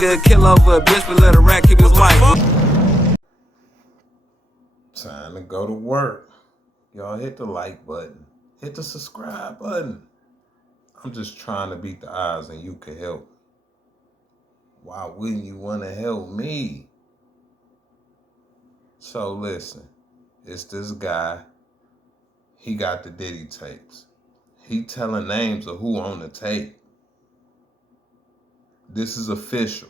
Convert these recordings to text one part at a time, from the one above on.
nigga kill over a bitch, but let a rat keep his wife. Time to go to work. Y'all hit the like button. Hit the subscribe button. I'm just trying to beat the odds and you can help. Why wouldn't you want to help me? So listen, it's this guy. He got the Diddy tapes. He telling names of who on the tape. This is official.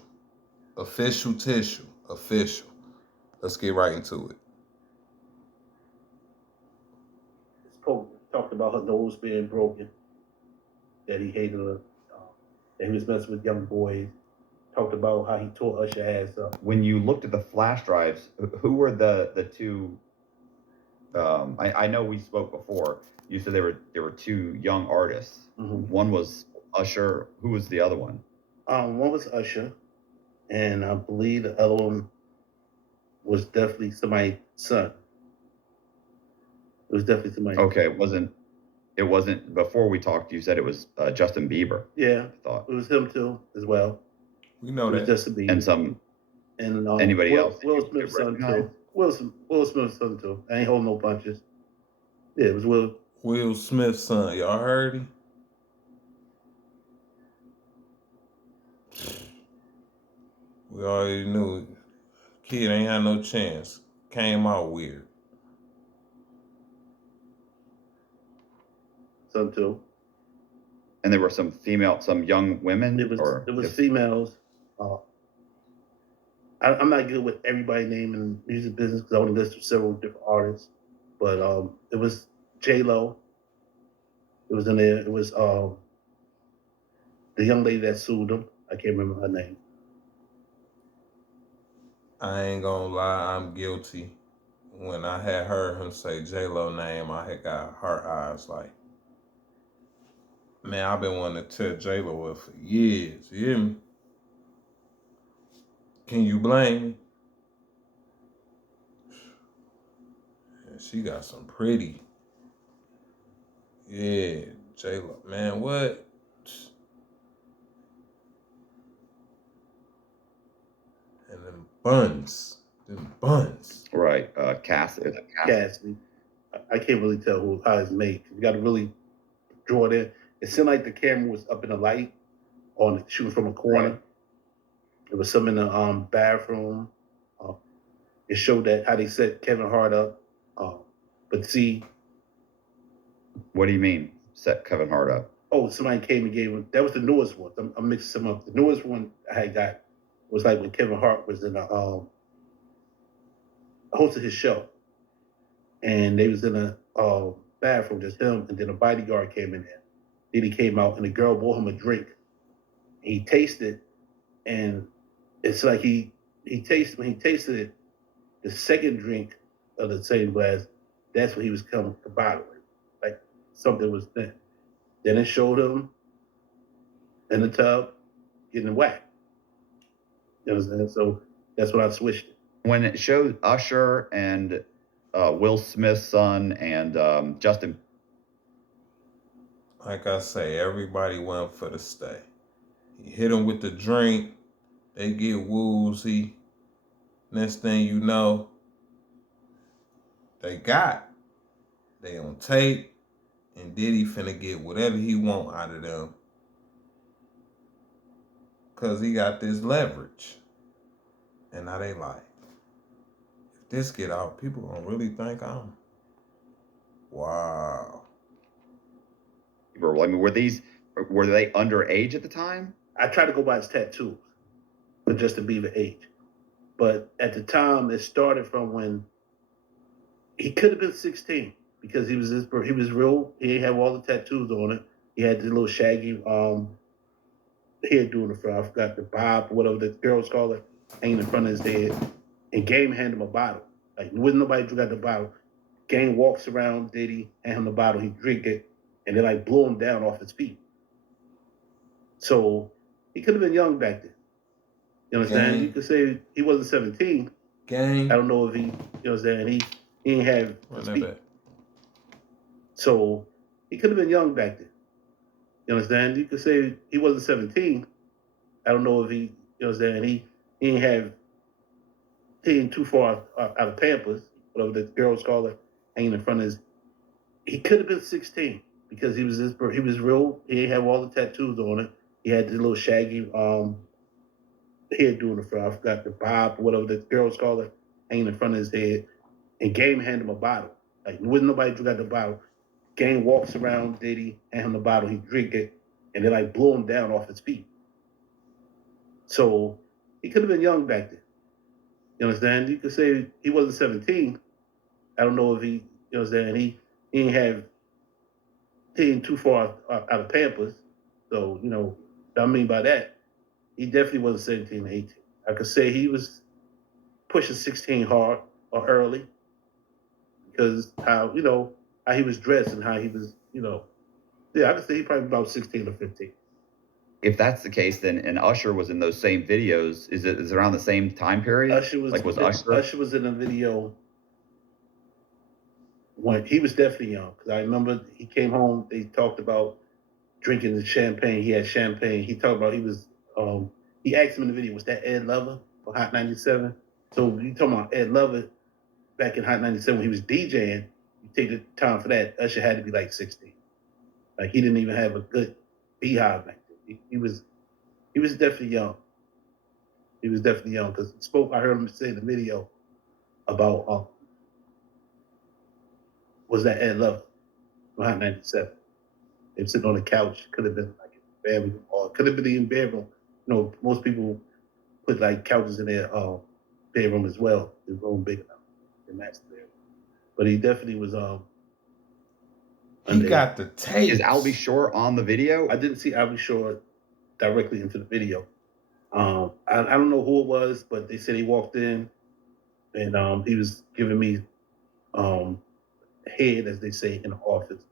Official tissue. Official. Let's get right into it. Talked about her nose being broken, that he hated her, that he was messing with young boys. Talked about how he tore Usher ass up. When you looked at the flash drives, who were the two? I know we spoke before. You said there were two young artists. Mm-hmm. One was Usher. Who was the other one? One was Usher, and I believe the other one was definitely somebody's son. It was definitely somebody. Okay, it wasn't before we talked. You said it was Justin Bieber. Yeah, I thought it was him too as well. We know that. Justin Bieber and anybody else? Will Smith's son too. Will Smith's son too. I ain't holding no punches. Yeah, it was Will Smith's son. Y'all heard him? We already knew. Kid ain't had no chance. Came out weird. Son too. And there were some young women. It was females. I'm not good with everybody name in the music business because I only listed several different artists. But it was J-Lo. It was in there. It was the young lady that sued him. I can't remember her name. I ain't gonna lie, I'm guilty. When I had heard him say J-Lo name, I had got her eyes like, man, I've been wanting to tell J-Lo up for years. You hear me? Can you blame me? She got some pretty. Yeah, J-Lo. Man, what? And them buns. Right. Cassidy. I can't really tell how it's made. You got to really draw it in. It seemed like the camera was up in the light, shooting from a corner. Right. There was some in the bathroom. It showed that how they set Kevin Hart up. But see, what do you mean set Kevin Hart up? Oh, somebody came and gave him. That was the newest one. I'm mixing some up. The newest one I had got was like when Kevin Hart was in the hosted his show, and they was in a bathroom, just him, and then a bodyguard came in there. Then he came out, and the girl bought him a drink. He tasted, and it's like when he tasted it, the second drink of the same glass, that's when he was coming to bottle it, like something was there. Then it showed him in the tub getting whacked. You understand? So that's when I switched it. When it showed Usher and Will Smith's son and Justin. Like I say, everybody went for the stay. He hit him with the drink. They get woozy. Next thing you know, they on tape, and Diddy finna get whatever he want out of them. Cause he got this leverage. And now they like, if this get out, people gonna really think I'm, wow. I mean, were they underage at the time? I tried to go by his tattoos, for Justin Bieber age. But at the time, it started from when he could have been 16 because he was real. He didn't have all the tattoos on it. He had this little shaggy hairdo in the front. I forgot the bob, whatever the girls call it, hanging in front of his head. And Game handed him a bottle. Like, there wasn't nobody who got the bottle. Game walks around Diddy, hand him the bottle, he drink it, and they like blow him down off his feet. So he could have been young back then. You understand? Gang. You could say he wasn't 17. Gang. I don't know if he, you know what I'm saying? He didn't have speed. So he could have been young back then. You understand? You could say he wasn't 17. I don't know if he, You know what I'm saying? He ain't have he ain't too far out of Pampers, whatever the girls call it, hanging in front of his. He could have been 16 because he was real. He ain't have all the tattoos on it. He had the little shaggy hairdo in the front. I forgot the bob, whatever the girls call it, hanging in front of his head. And Game handed him a bottle. Like wasn't nobody who got the bottle. Game walks around Diddy, hand him the bottle, he drink it, and they like blew him down off his feet. So he could have been young back then. You understand? You could say he wasn't 17. I don't know if he, you know what I'm saying? He ain't have, he ain't too far out of Pampers. So, you know, what I mean by that, he definitely wasn't 17 or 18. I could say he was pushing 16 hard or early because how, you know, how he was dressed and how he was, you know, yeah, I could say he probably about 16 or 15. If that's the case, then and Usher was in those same videos, is it around the same time period? Usher was Usher was in a video when he was definitely young. Because I remember he came home, they talked about drinking the champagne. He had champagne. He talked about he asked him in the video, was that Ed Lover for Hot 97? So you talking about Ed Lover back in Hot 97 when he was DJing, you take the time for that, Usher had to be like 16. Like he didn't even have a good beehive back then. He was definitely young. He was definitely young because I heard him say in the video about was that Ed Lover from Hot 97. They were sitting on the couch, could have been like a bedroom or could have been in bedroom. You know, most people put like couches in their bedroom as well. The room big enough to match the bedroom. But he definitely was He got the tape. Is Albie Shore on the video? I didn't see Albie Shore directly into the video. I don't know who it was, but they said he walked in and he was giving me head, as they say, in the office.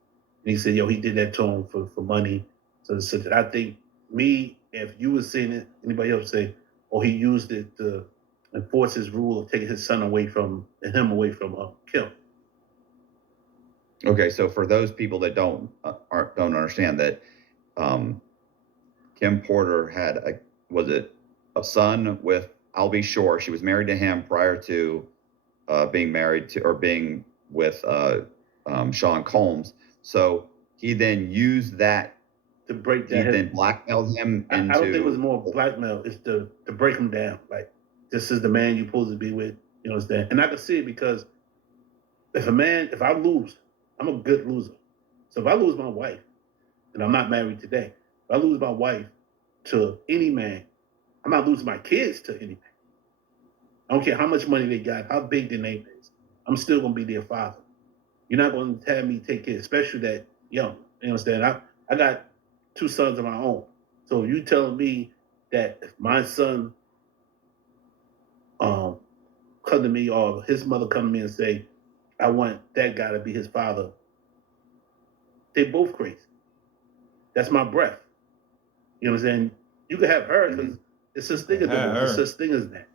And he said, yo, he did that to him for money. So I think if you was seeing it, anybody else say, oh, he used it to enforce his rule of taking his son away from Kim. Okay, so for those people that don't understand that, Kim Porter had a son with Albie Shore? She was married to him prior to being married to or being with Sean Combs. So he then used that to break that. He then blackmailed him into. I don't think it was more blackmail. It's to break him down. Like, this is the man you're supposed to be with. You understand? And I can see it because if I lose, I'm a good loser. So if I lose my wife, and I'm not married today, if I lose my wife to any man, I'm not losing my kids to any man. I don't care how much money they got, how big their name is. I'm still gonna be their father. You're not gonna have me take care, especially that young. You understand? I got 2 sons of my own. So you telling me that if my son come to me or his mother come to me and say, I want that guy to be his father, they both crazy. That's my breath. You know what I'm saying? You can have her because it's such thing as divorce. It's such thing as that.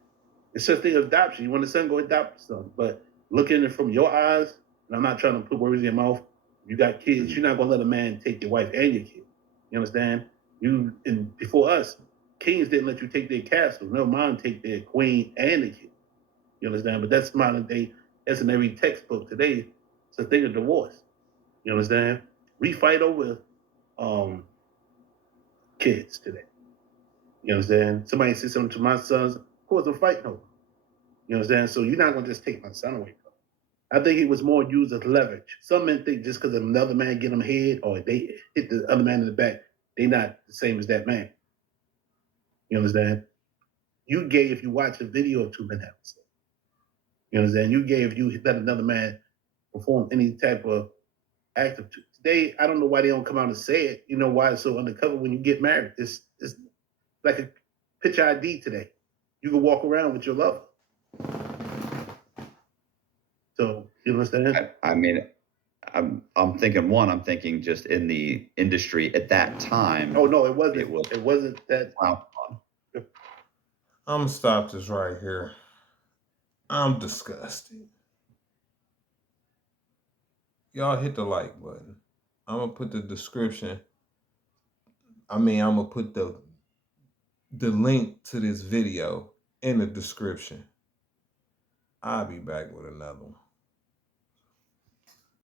It's such thing as adoption. You want the son, go adopt the son. But looking at it from your eyes, and I'm not trying to put words in your mouth, you got kids, you're not gonna let a man take your wife and your kid. You understand? And before us, kings didn't let you take their castle. Never mind take their queen and the kid. You understand? But that's modern day, that's in every textbook today. It's a thing of divorce. You understand? We fight over kids today. You understand? Somebody says something to my sons, of course I'm fighting over. You understand? So you're not gonna just take my son away from me. I think it was more used as leverage. Some men think just because another man get them head or they hit the other man in the back, they not the same as that man. You understand? You gay if you watch a video of 2 men having sex. You understand? You gay if you let another man perform any type of act of today. I don't know why they don't come out and say it. You know why it's so undercover when you get married. It's like a picture ID today. You can walk around with your lover. So you understand? I mean, I'm thinking just in the industry at that time. Oh no, it wasn't. It wasn't that. I'm gonna stop this right here. I'm disgusted. Y'all hit the like button. I'm gonna put the description. I'm gonna put the the link to this video in the description. I'll be back with another one.